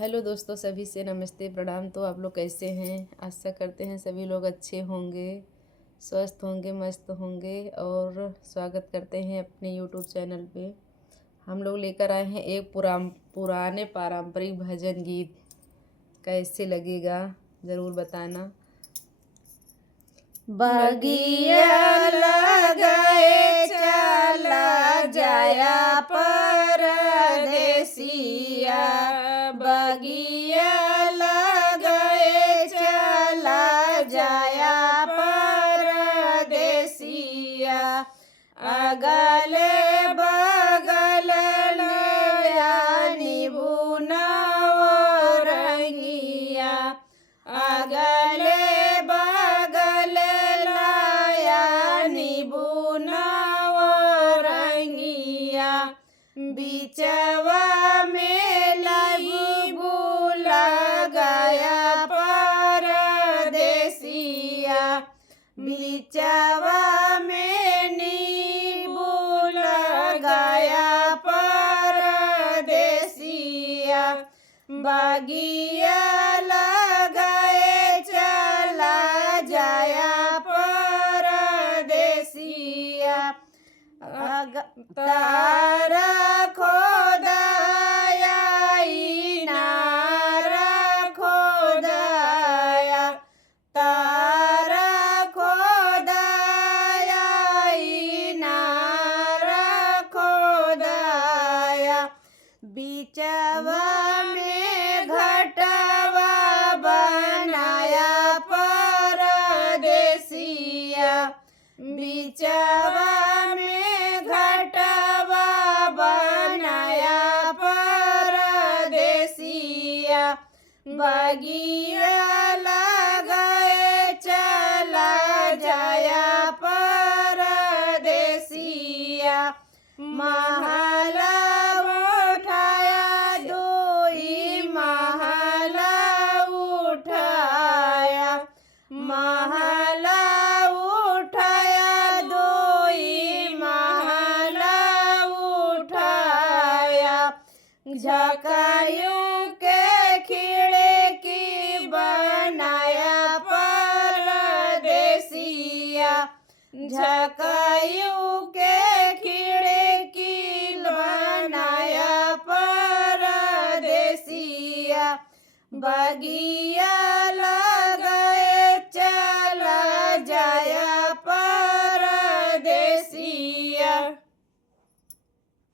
Hello दोस्तों, सभी से नमस्ते प्रणाम। तो आप लोग कैसे हैं? आशा करते हैं सभी लोग अच्छे होंगे, स्वस्थ होंगे, मस्त होंगे। और स्वागत करते हैं अपने यूट्यूब चैनल पे। हम लोग लेकर आए हैं एक पुराने पारंपरिक भजन गीत। कैसे लगेगा ज़रूर बताना। बगिया लगाए चला जाया परदेसिया, बगिया लगाए चला जाया परदेसिया। अगले बगल लया निभुनाव रंगिया, अगले बगल लाया निभुनाव रंगिया। बिचवा में नींबू लगाया परदेसिया, बिचवा में नींबू लगाया परदेसिया। बगिया लगाए चला जाया परदेसिया। तारा खोदाया इनारा खोदाया, तारा खोदाया इनारा खोदाया। बिचवा में घटवा बनाया परदेसिया, बिचवा में घटवा बनाया परदेसिया। बगिया लगाए चला जाया परदेसिया। महला उठाया दुई महला उठाया, महला उठाया दुई महला उठाया। झकायू के खिड़की बनाया परदेसिया, झकायू के खिड़की बनाया परदेसिया। बगिया